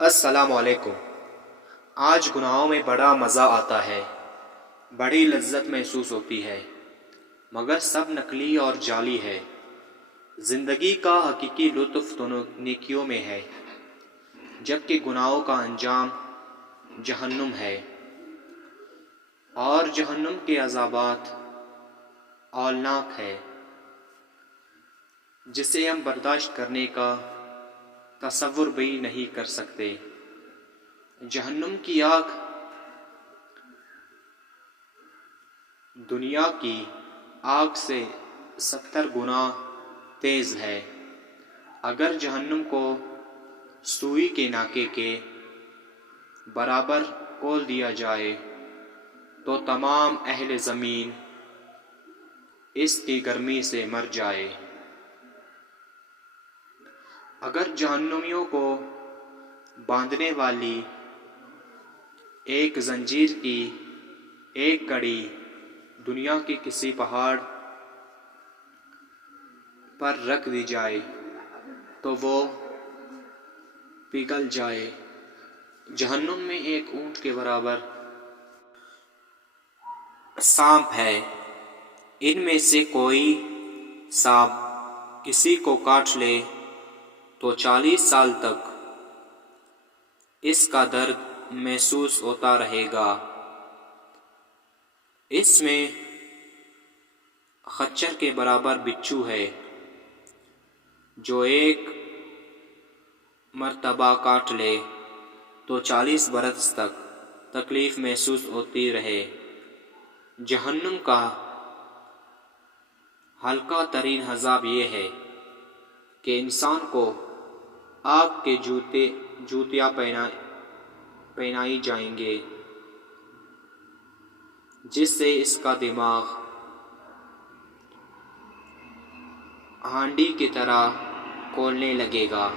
السلام علیکم۔ آج گناہوں میں بڑا مزہ آتا ہے، بڑی لذت محسوس ہوتی ہے، مگر سب نقلی اور جعلی ہے۔ زندگی کا حقیقی لطف تو نیکیوں میں ہے، جبکہ گناہوں کا انجام جہنم ہے، اور جہنم کے عذابات ہولناک ہے، جسے ہم برداشت کرنے کا تصور بھی نہیں کر سکتے۔ جہنم کی آگ دنیا کی آگ سے 70 گنا تیز ہے۔ اگر جہنم کو سوئی کے ناکے کے برابر کھول دیا جائے تو تمام اہل زمین اس کی گرمی سے مر جائے۔ اگر جہنمیوں کو باندھنے والی ایک زنجیر کی ایک کڑی دنیا کے کسی پہاڑ پر رکھ دی جائے تو وہ پگھل جائے۔ جہنم میں ایک اونٹ کے برابر سانپ ہے۔ ان میں سے کوئی سانپ کسی کو کاٹ لے تو 40 سال تک اس کا درد محسوس ہوتا رہے گا۔ اس میں خچر کے برابر بچھو ہے، جو ایک مرتبہ کاٹ لے تو 40 برس تک تکلیف محسوس ہوتی رہے۔ جہنم کا ہلکا ترین عذاب یہ ہے کہ انسان کو آگ کے جوتیاں پہنائی جائیں گے، جس سے اس کا دماغ ہانڈی کی طرح کھولنے لگے گا۔